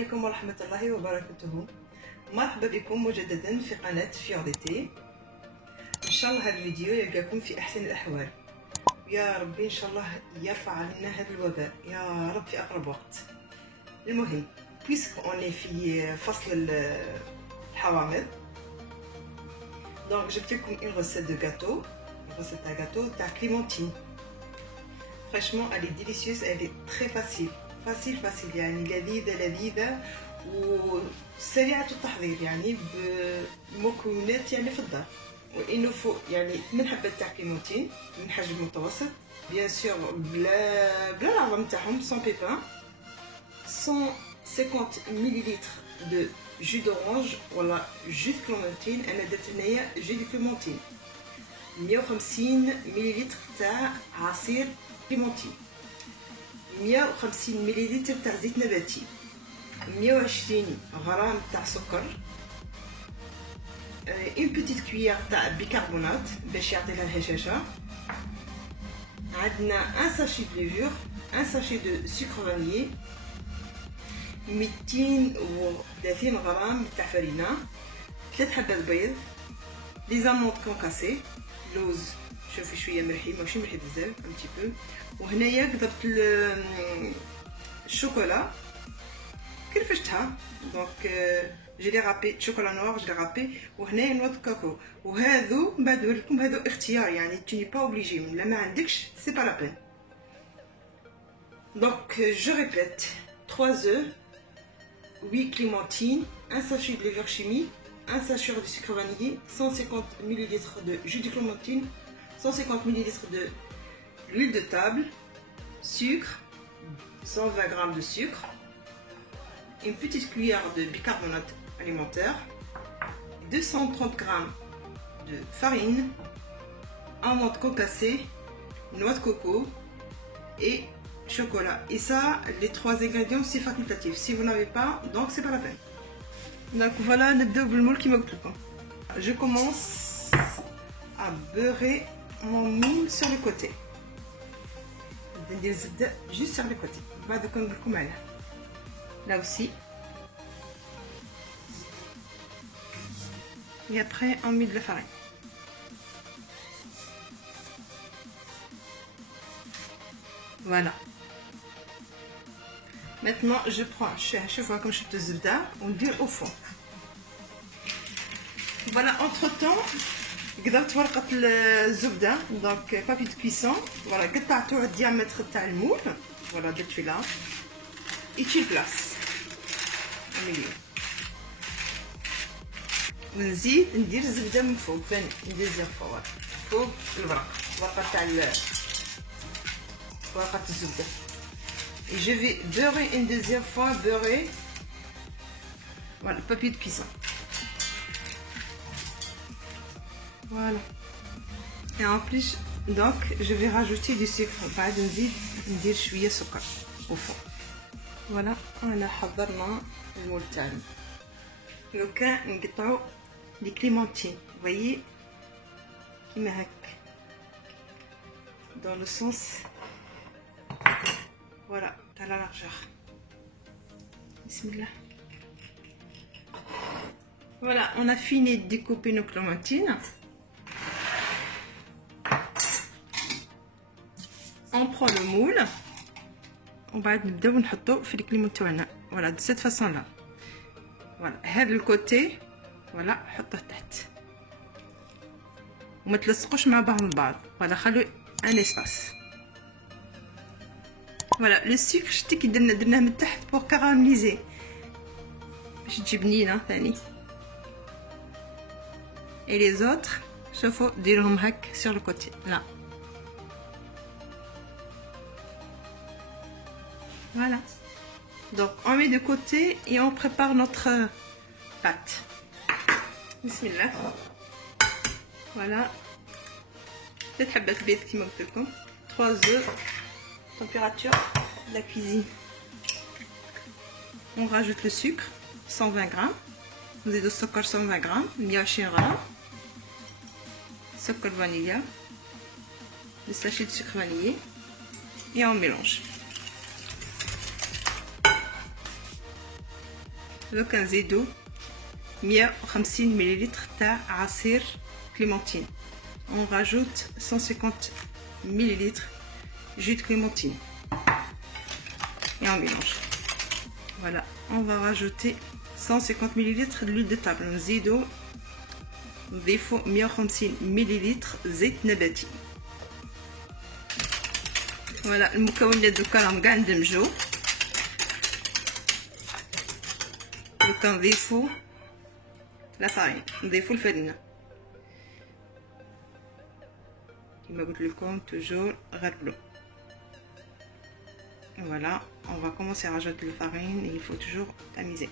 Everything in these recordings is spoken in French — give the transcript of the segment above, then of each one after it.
عليكم ورحمة الله وبركاته. مرحبا بكم مجددا في قناة فيوريتي. ان شاء الله هذا الفيديو يلقاكم في احسن الاحوال، يا ربي ان شاء الله يرفع علينا هذا الوباء يا رب في اقرب وقت. المهم بيسك اوني في فصل الحوامض، دونك جبت لكم une recette de gâteau, une recette à gâteau تاع كليمونتين. Franchement, elle est délicieuse, elle est très facile يعني لذيذة وسريعة التحضير، يعني بمكونات يعني في الدار. وإنه فوق يعني 8 حبات تاع كليمونتين من حجم متوسط، بيان سور بلا العظم تاعهم، sans pépins. 150 مليلتر de jus d'orange ولا jus de clémentine. أنا درت هنايا jus de clémentine. 150 مليلتر تاع عصير كليمونتين، 150 مليلتر تاع زيت نباتي، 120 غرام تاع سكر، une petite cuillère تاع بيكربونات باش يعطي لها الهشاشة. عندنا un sachet de levure، un sachet de sucre vanillé، 230 غرام تاع فرينة، 3 حبات بيض، لي زاموند كونكاسي، لوز شوفي شويه ملحي ماشي ملحي بزاف ان تي بو. وهنايا قضبت الشوكولا كرفشتها، دونك جي لي رابي شوكولا نوار جي لي رابي. وهنايا نوض كاكو، وهذو من بعد نوريكم هذو اختيار، يعني توني با اوبليجي، لا ما عندكش سي با لا بين. دونك جو ريبيت: 3 œufs، 8 clémentines، un sachet de levure chimique، un sachet de sucre vanillé، 150 ml de jus de clémentine، 150 ml de l'huile de table, sucre, 120 g de sucre, une petite cuillère de bicarbonate alimentaire, 230 g de farine, amandes concassées, noix de coco et chocolat. Et ça, les 3 ingrédients, c'est facultatif. Si vous n'avez pas, donc c'est pas la peine. Donc voilà, نبداو بالمول كيما قلت لكم. Je commence à beurrer mon moule sur le côté. ندير الزبده juste sur le côté، بعد كنقول لكم عليها. Là aussi. Et après on met de la farine. Voilà. Maintenant je prends شوفوا كم شفت الزبده وندير au fond. Voilà, entre temps قدرت ورقه الزبده، دونك بابي دو كويسون. فوالا قطعتو على الديامتر تاع المول، فوالا درت فيه لا ايتي بلاص مليون. ونزيد ندير الزبده من فوق ثاني، ندير فوق الورقه تاع ورقه الزبده. Et je vais beurrer une deuxième fois, voilà, le papier de cuisson. Voilà. Et en plus, donc, je vais rajouter du sucre. بعد نزيد ندير شوية سكر au fond. Voilà, أنا حضرنا المول تاعنا. لو كان نقطعو لي كليمونتين، voyez كيما هكا dans le sens. Voilà, à la largeur. Bismillah. Voilà, on a fini de découper nos clémentines. On prend le moule. On va نبداو نحطو في الكليمون تاعنا. Voilà, de cette façon là. Voilà, هذا الكوتي voilà حطه تحت. وما تلصقوش مع بعض. Voilà, خلوا un espace. Voilà, le sucre شتي كي درناه من تحت pour caraméliser باش تجي بنينه ثاني. et les autres شوفوا ديرهم هك sur le côté là. Voilà, donc on met de côté et on prépare notre pâte. Bismillah. Voilà, 3 حبات بيض كيما قلت لكم، 3 œufs. Température de la cuisine. On rajoute le sucre 120 g. Vous avez de sucre 120 g, 120 g. Sucre vanille, le sachet de sucre vanillé et on mélange. دوك نزيدو 150 مليلتر تاع عصير كليمونتين. On rajoute 150 millilitres jus de clémentine et on mélange. Voilà, on va rajouter 150 millilitres d'huile de table. نزيدو نضيفو 150 مليلتر زيت نباتي. فوالا المكونات دوكا راهم كاع ندمجو. دوكا نضيفو لا فارين، نضيفو الفرينه كما قلت لكم توجور غربلو. Voilà, on va commencer à rajouter la farine et il faut toujours tamiser.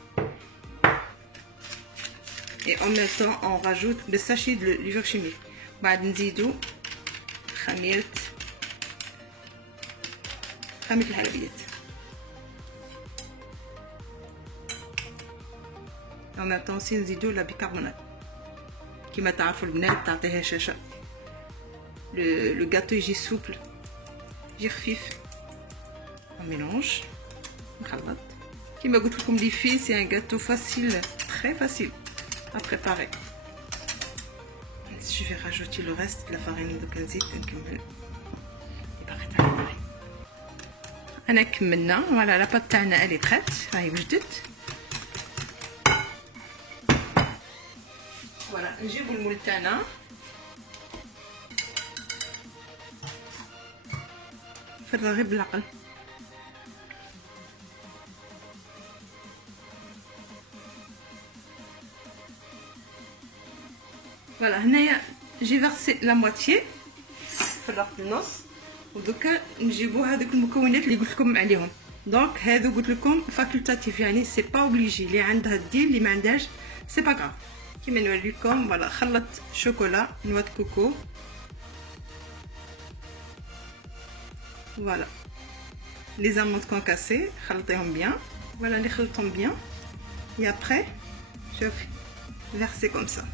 Et en même temps, on rajoute le sachet de levure chimique. بعد نزيدو خميرة الحلويات. En même temps aussi نزيدو لا بيكربونات. كما تعرفوا البنات تعطيها هشاشة. Le gâteau يجي souple, يجي خفيف. On mélange, نخلط. كما قلت لكم les filles, c'est un gâteau facile, très facile à préparer. Je vais rajouter le reste de la farine دوك نزيد نكمل. أنا كملنا. فوالا لاباط تاعنا اللي بخات راهي وجدت. فوالا نجيبو المول تاعنا. فرغ غير بالعقل. فوالا هنايا جي فيرسي لا موتيي فرغت النص. ودوكا نجيبو هذوك المكونات اللي قلت لكم عليهم. دونك هادو قلت لكم فاكولتاتيف، يعني سي با اوبليجي، اللي عندها دير اللي ما عندهاش سي با غراف. كيما نوريكم فوالا خلط شوكولا نواه كوكو. فوالا les amandes concassées خلطيهم bien. voilà les خلطهم bien et après je vais verser comme ça.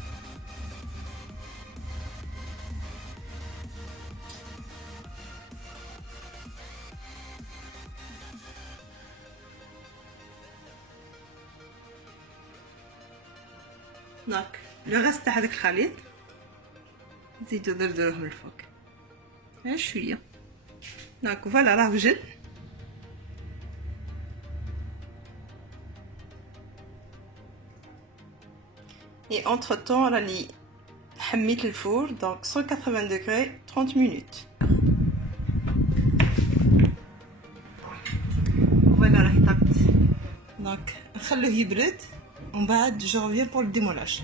donc le reste تاع هذاك الخليط نزيدو دردوره من الفوق غير شويه. donc voilà راه وجد. et entre temps راني حميت الفور donc 180 degrés 30 minutes. voilà راهي طابت. donc نخلوه يبرد ومن بعد je reviens pour le démoulage.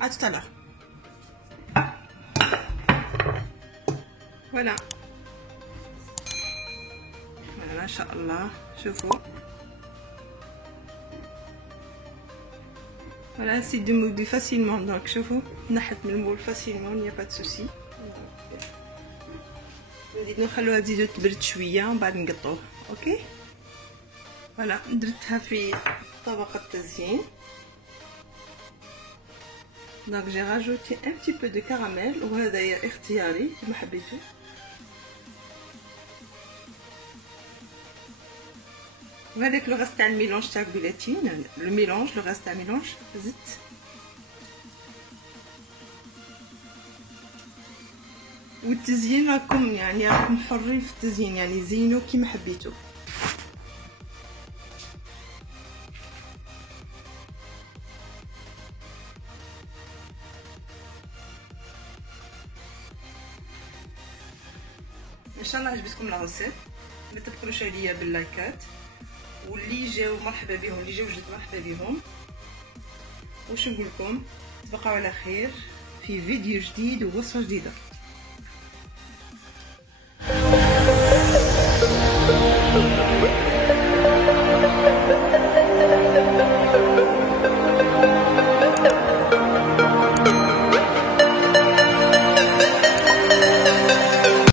à tout à l'heure. voilà ما شاء الله شوفوا. voilà c'est de mouler facilement donc شوفوا نحت من المول facilement il n'y a pas de souci. نزيد نخلوها تزيدو تبرد شويه ومن بعد نقطعوه. اوكي voilà درتها في طبقه تزيين. donc j'ai rajouté un petit peu de caramel وهذا اختياري كما حبيتوا. وهذاك لو غاست تاع الميلونج تاع البيلاتين لو ميلونج لو غاست تاع الميلونج زدت. والتزيين راكم يعني راكم حرين في التزيين يعني زينوا كيما حبيتوا. ان شاء الله عجبتكم لا ريسيت. ما تبخلوش عليا باللايكات واللي جاو مرحبا بهم، اللي جاو جدد مرحبا بهم. واش نقول لكم تبقاو على خير في فيديو جديد ووصفه جديده.